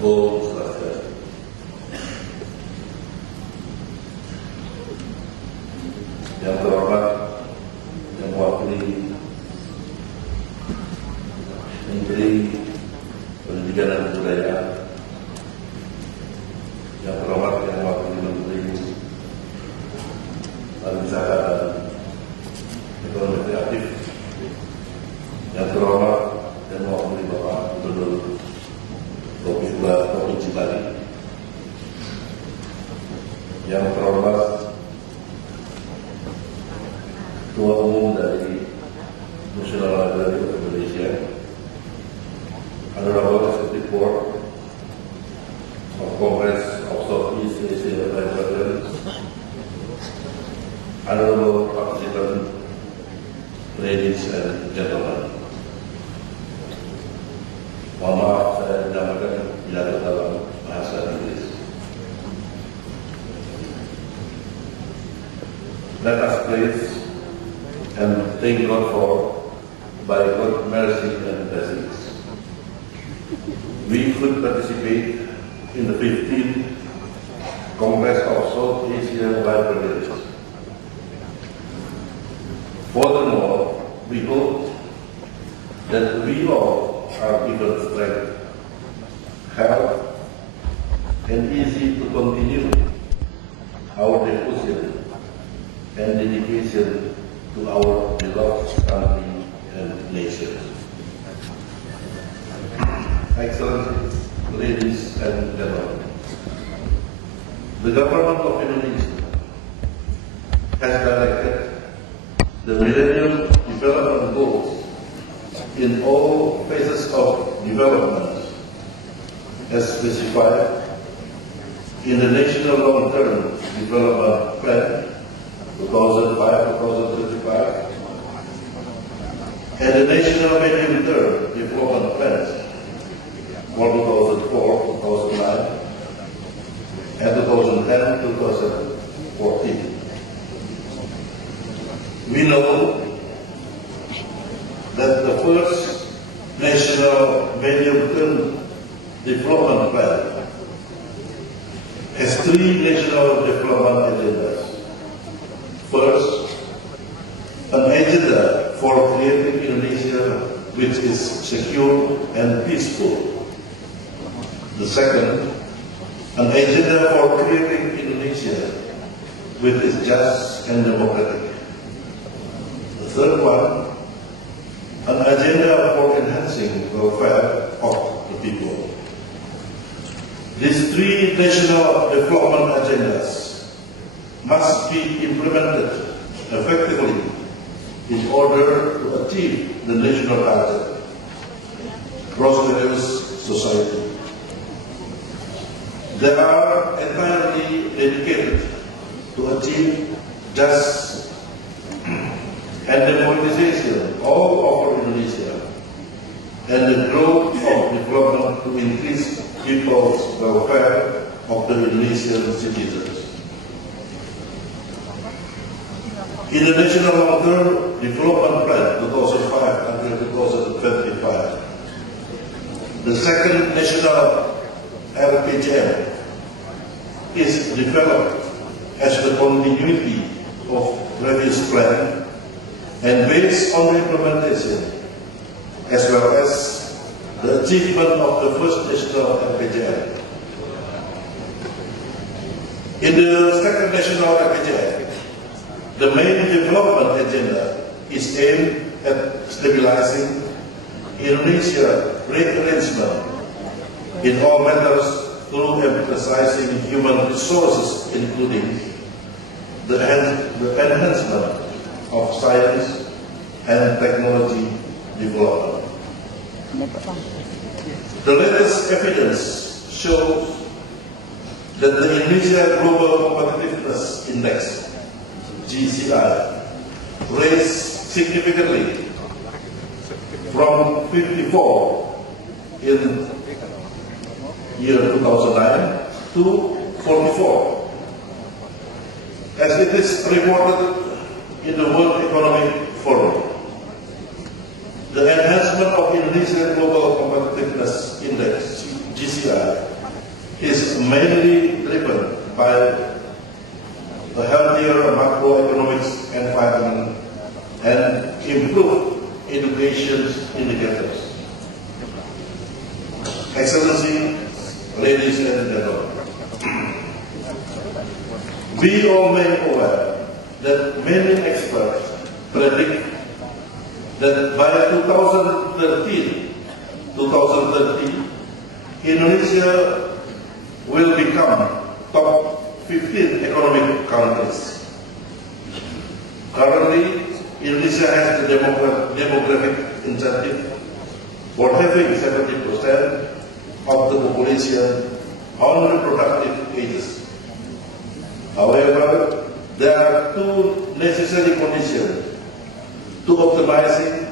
Om Swastiastu. Yang terhormat yang mewakili Menteri Pendidikan dan Kebudayaan, yang terhormat yang mewakili Menteri Pariwisata dan Ekonomi Kreatif, yang terhormat yang mewakili Bapak Gubernur Provinsi Bali, yang terhormat Ketua Umum dari National Library of Indonesia, Honorable Executive Board of Congress of Southeast Asia Librarians, Honorable participants, ladies and gentlemen. Mohon maaf saya menyampaikan pidato dalam bahasa Inggris. Let us praise and thank God for, by God's mercy and blessings, we could participate in the 15th Congress of South Asia Librarians. Furthermore, we hope that we all are given strength, health, and easy to continue our devotion and dedication to our beloved country and nation. Excellencies, ladies and gentlemen, the government of Indonesia has directed the Millennium Development Goals in all phases of development as specified in the National Long-Term Development Plan 2005-2025 and the National Medium-Term Development Plans for 2004-2009 and 2010-2014. We know that the first National Medium-Term Development Plan has three national development agendas. First, an agenda for creating Indonesia which is secure and peaceful. The second, an agenda for creating Indonesia which is just and democratic. The third one, an agenda for enhancing the welfare of the people. These three national development agendas must be implemented effectively in order to achieve the national target, prosperous society. They are entirely dedicated to achieve just and democratization all over Indonesia and the growth of development to increase people's welfare of the Indonesian citizens. In the National Long-Term Development Plan 2005 until 2025, the second national RPJM is developed as the continuity of previous plan and based on the implementation as well as the achievement of the first national RPJM. In the second national RPJM, the main development agenda is aimed at stabilizing Indonesia's rearrangement in all matters through emphasizing human resources, including the enhancement of science and technology development. The latest evidence shows that the Indonesia Global Competitiveness Index GCI raised significantly from 54 in year 2009 to 44, as it is reported in the World Economic Forum. The enhancement of Indonesia Global Competitiveness Index GCI mainly driven by a healthier macroeconomic environment and improved education indicators. Excellency, ladies and gentlemen, we all may aware that many experts predict that by 2030, Indonesia will become top 15 economic countries. Currently, Indonesia has the demographic incentive for having 70% of the population on reproductive ages. However, there are two necessary conditions to optimizing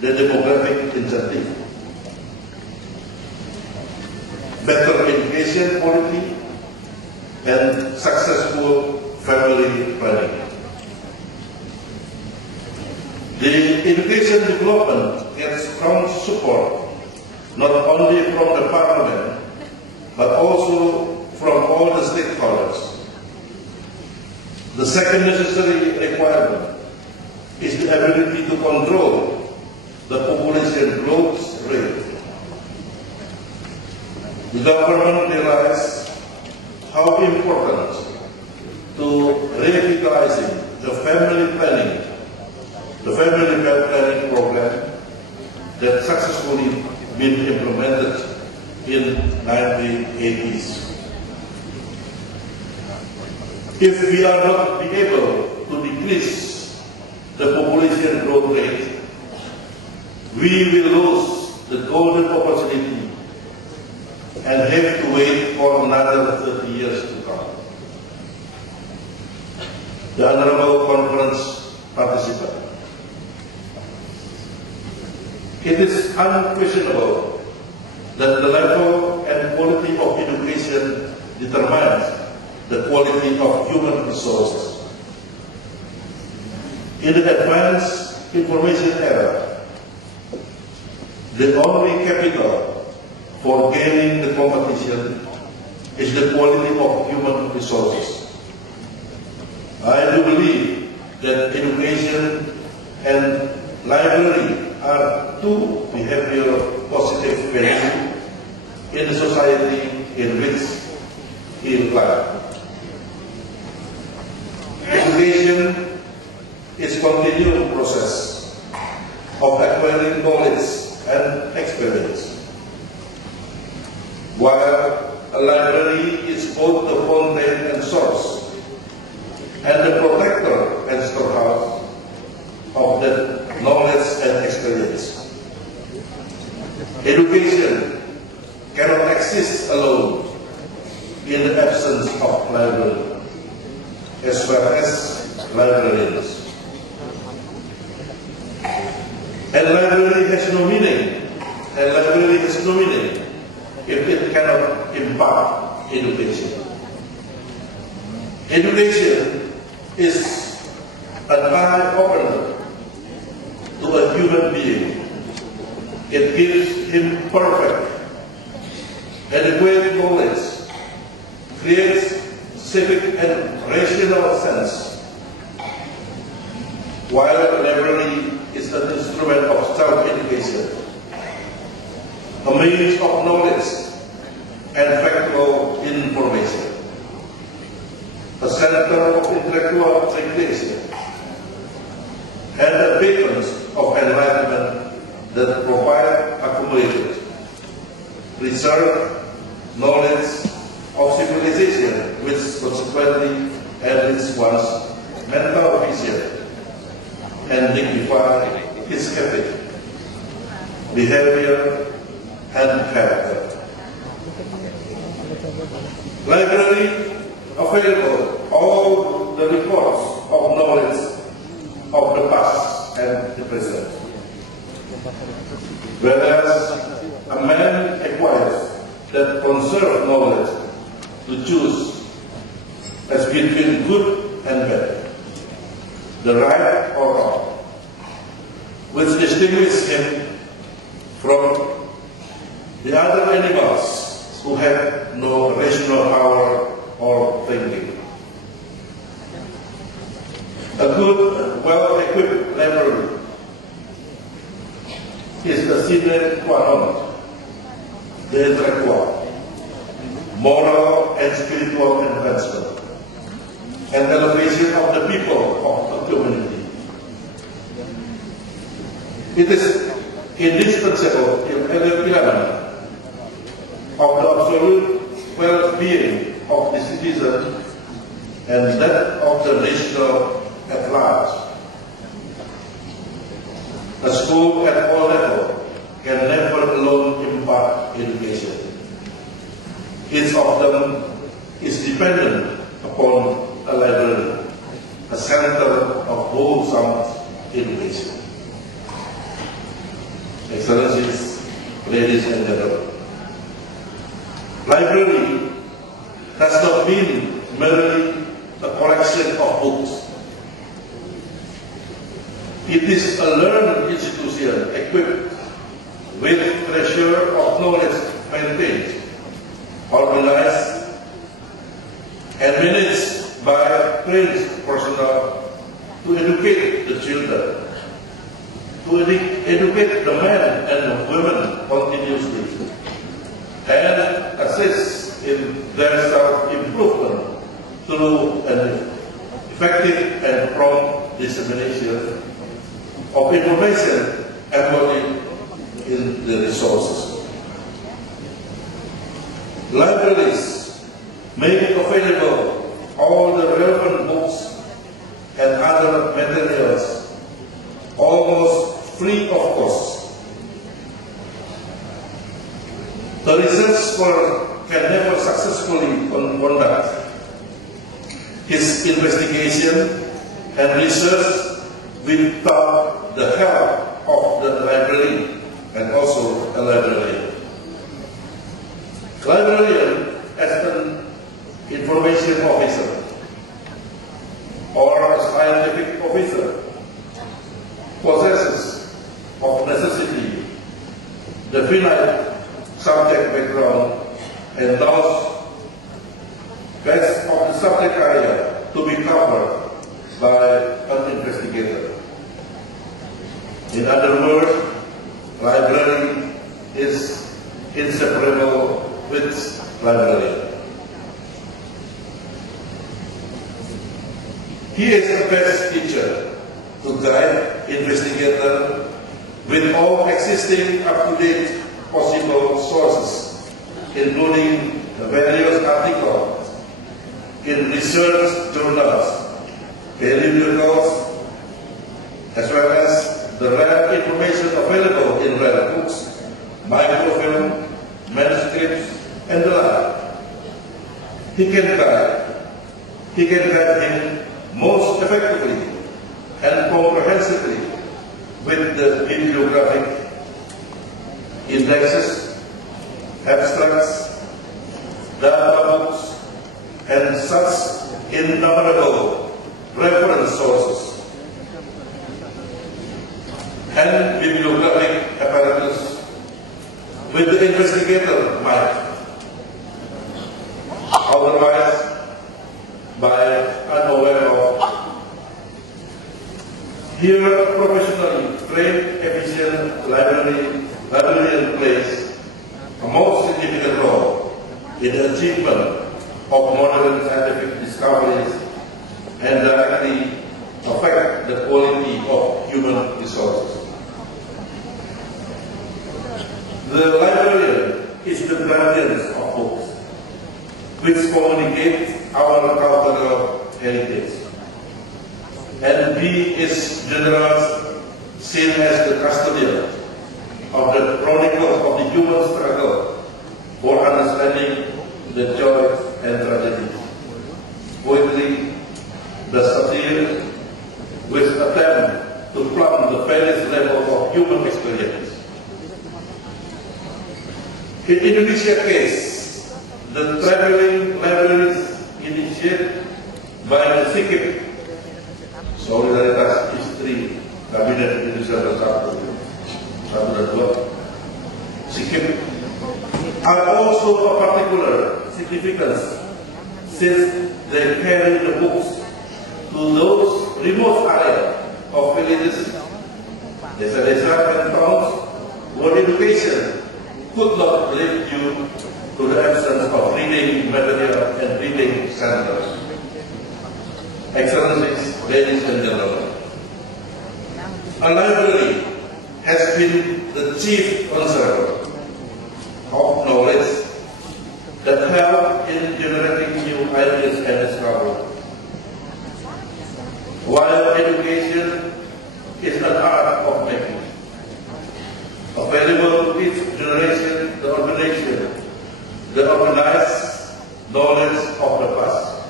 the demographic incentive: better education quality and successful family planning. The education development gets strong support not only from the Parliament but also from all the stakeholders. The second necessary requirement is the ability to control the population growth rate. The government realized how important to revitalizing the family planning program that successfully been implemented in 1980s. If we are not be able to decrease the population growth rate, we will lose the golden opportunity and have to wait for another 30 years to come. The Honorable Conference participant, it is unquestionable that the level and quality of education determines the quality of human resources. In the advanced information era, the only capital for gaining the competition is the quality of human resources. I do believe that education and library are two behavioral positive values in the society in which we live. Education is a continual process of acquiring knowledge and experience, while a library is both the fountain and source, and the protector and storehouse of that knowledge and experience. Education cannot exist alone in the absence of library, as well as librarians. And library has no meaning. If it cannot impart education. Education is an eye-opener to a human being. It gives him perfect, adequate knowledge, creates civic and rational sense, while a library is an instrument of self-education, a means of knowledge and factual information, a center of intellectual recreation, and a beacon of enlightenment that provide accumulated research, knowledge of civilization, which consequently enrich one's mental vision and dignify his habit, behavior, and character. Library available all the records of knowledge of the past and the present. Whereas a man acquires that conserved knowledge to choose as between good and bad, the right or wrong, which distinguishes him from the other animals who have no rational sine qua non, de require moral and spiritual advancement and elevation of the people of the community. It is indispensable element of the absolute well-being of the citizen and that of the nation at large. A school at all levels can never alone impart education. Each of them is dependent upon a library, a center of wholesome education. Excellencies, ladies and gentlemen, library does not mean merely a collection of books. It is a learned institution equipped with treasure of knowledge maintained, organized, and managed by trained personnel to educate the children, to educate the men and women continuously, and assist in their self-improvement through an effective and prompt dissemination of information embodied in the resources. Libraries make available all the relevant books and other materials almost free of cost. The research scholar can never successfully conduct his investigation and research without the help of the library and also a librarian. Librarian as an information officer or a scientific officer possesses of necessity the finite subject background and knows best of the subject area to be covered by an investigator. In other words, library is inseparable with librarian. He is the best teacher to guide investigator with all existing up-to-date possible sources, including the various articles in research journals, periodicals, as well as the rare information available in rare books, microfilm, manuscripts, and the like. He can guide him most effectively and comprehensively with the bibliographic indexes, abstracts, data books, and such innumerable reference sources and bibliographic apparatus with the investigator might otherwise by unaware of. Here, professionally trained, efficient librarian plays a most significant role in the achievement of modern scientific discoveries and directly affect the quality of human resources. The librarian is the guardian of books, which communicate our cultural heritage. And B is generally seen as the custodian of the chronicles of the human struggle for understanding the joy and tragedy. Poetry, the satire, which attempt to plumb the various levels of human experience. In Indonesia case, the traveling libraries initiated by the SIKIP, Solidaritas Istri Kabinet Indonesia Bersatu, 1 dan 2, SIKIP, are also of particular significance since they carry the books to those remote areas of villages, desa-desa and towns where education could not lead you to the absence of reading material and reading centers. Excellencies, ladies and gentlemen, a library has been the chief conserver of knowledge that help in generating new ideas and discovery. While education is an art of making, available to each generation the organized knowledge of the past.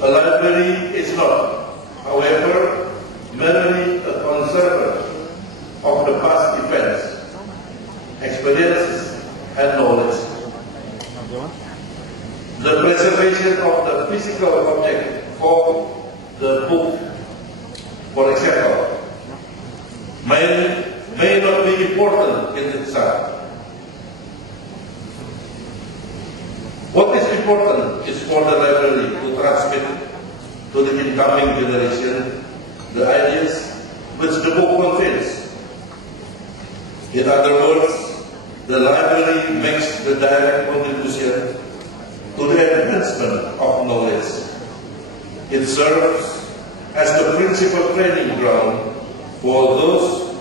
A library is not, however, merely a conserver of the past events, experiences, and knowledge. The preservation of the physical object of the book, for example, may not be important in itself. What is important is for the library to transmit to the incoming generation the ideas which the book contains. In other words, the library makes the direct contribution to the advancement of knowledge. It serves as the principal training ground for those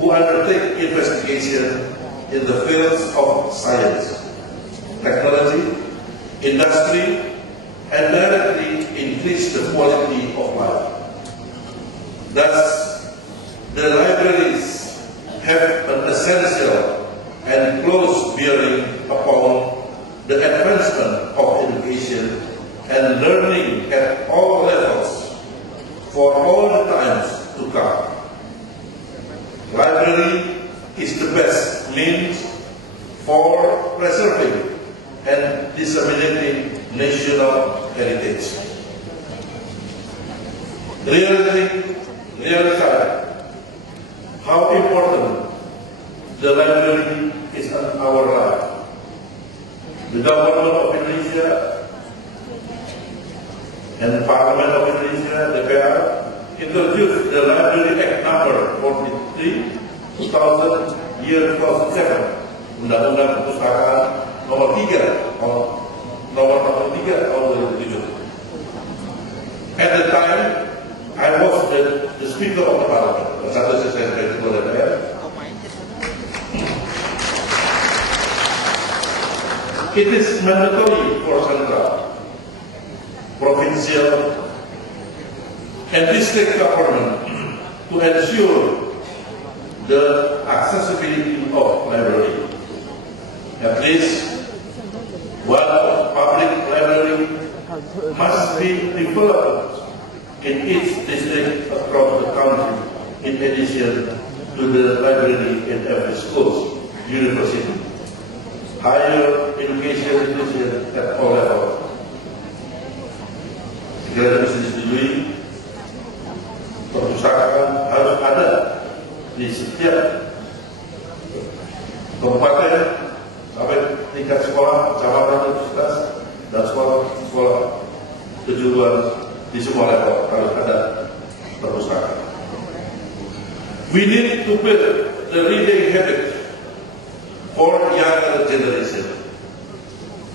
who undertake investigation in the fields of science, technology, industry, and directly increase the quality of life. Thus, the libraries have an essential and close bearing upon the advancement of education and learning at all levels for all the times to come. Library is the best means for preserving and disseminating national heritage. Realize how important the library is in our life. The government of Indonesia and the Parliament of Indonesia, DPR, introduced the Library Act number 43, 2000, year 2007, Undang-Undang Perpustakaan nomor 3 tahun 2007. At the time, I was the Speaker of the Parliament. Satu saya ketua DPR. It is mandatory for central, provincial, and district government to ensure the accessibility of library. At least one public library must be developed in each district across the country, in addition to the library in every school, university, higher education institution at all levels. Segera bisa disetujui, perpustakaan harus ada di setiap kabupaten sampai tingkat sekolah, kecamatan, universitas, dan sekolah kejuruan di semua level harus ada perpustakaan. We need to build the reading habit for younger generation.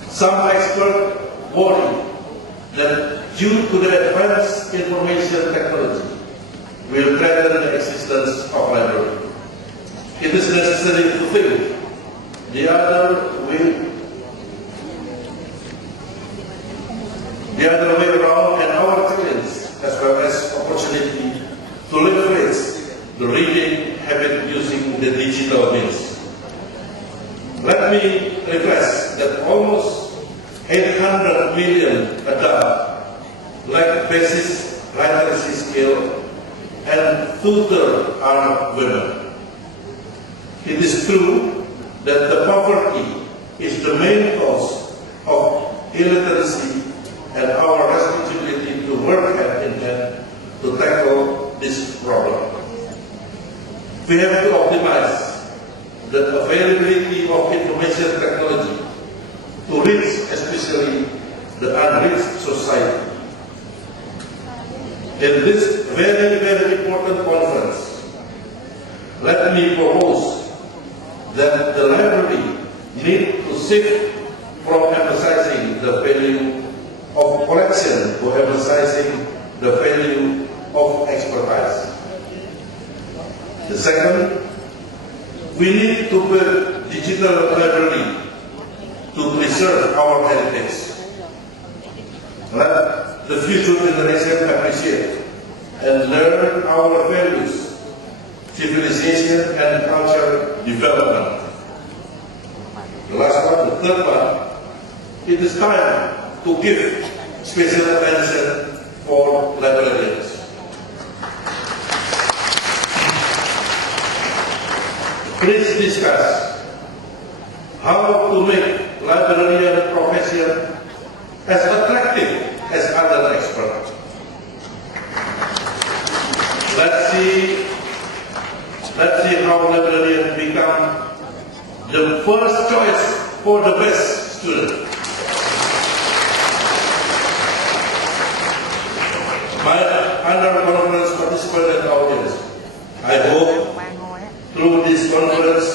Some experts worry that due to the advanced information technology will threaten the existence of library. It is necessary to think the other way around, and our challenge as well as opportunity to leverage the reading habit using the digital means. Let me request that almost 800 million adults lack basic literacy skill and two-thirds are women. It is true that the poverty is the main cause of illiteracy, and our responsibility to work hand in hand to tackle this problem. We have to optimize the availability of information technology to reach especially the unreached society. In this very, very important conference, let me propose that the library need to shift from emphasizing the value of collection to emphasizing the value of expertise. The second, we need to build digital library to preserve our heritage. Let the future generation appreciate and learn our values, civilization and culture development. The last one, the third one, it is time to give special attention for librarians. Please discuss how to make librarian profession as attractive as other experts. Let's see how librarians become the first choice for the best student. My honor conference participant and audience, I hope through this conference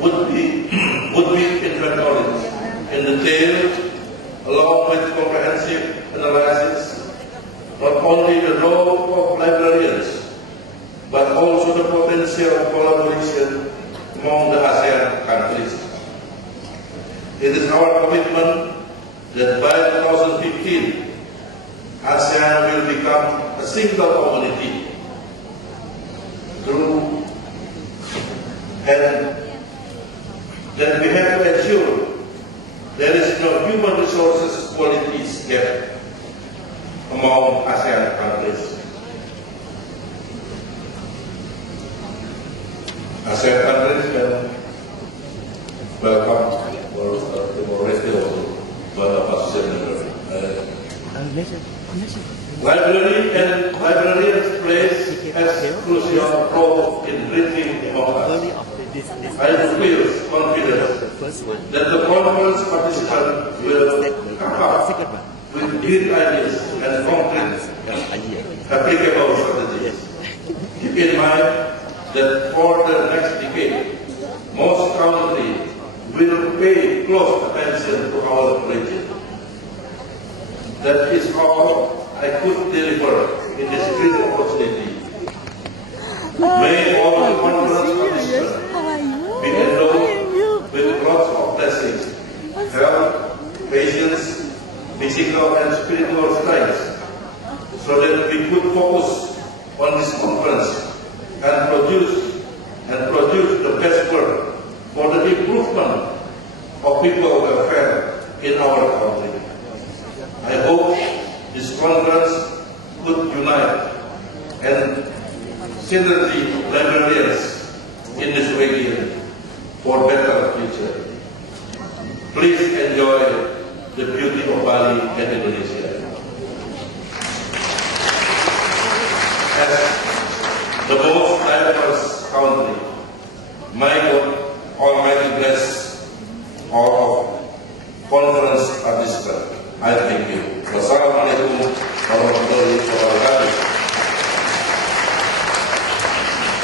would be inventory in detail, along with comprehensive analysis, not only the role of librarians, but also the potential collaboration among the ASEAN countries. It is our commitment that by 2015, ASEAN will become a single community and that we have to ensure there is no human resources qualities gap among ASEAN countries. ASEAN countries can welcome Timor Leste also, Library and librarians plays a crucial role in bridging democracy. I feel confident that the conference participants will come up with great ideas and concrete applicable strategies. Keep in mind that for the next decade, most countries will pay close attention to our region. That is all I could deliver in this great opportunity. May all the conference participants be endowed with lots of blessings, health, patience, physical and spiritual strength, so that we could focus on this conference and produce the best work for the improvement of people welfare in our country. I hope this conference could unite and synergy librarians in this region for better future. Please enjoy the beauty of Bali and Indonesia. As the most diverse country, may God Almighty bless all conference participants. I thank you. Wassalamualaikum warahmatullahi wabarakatuh.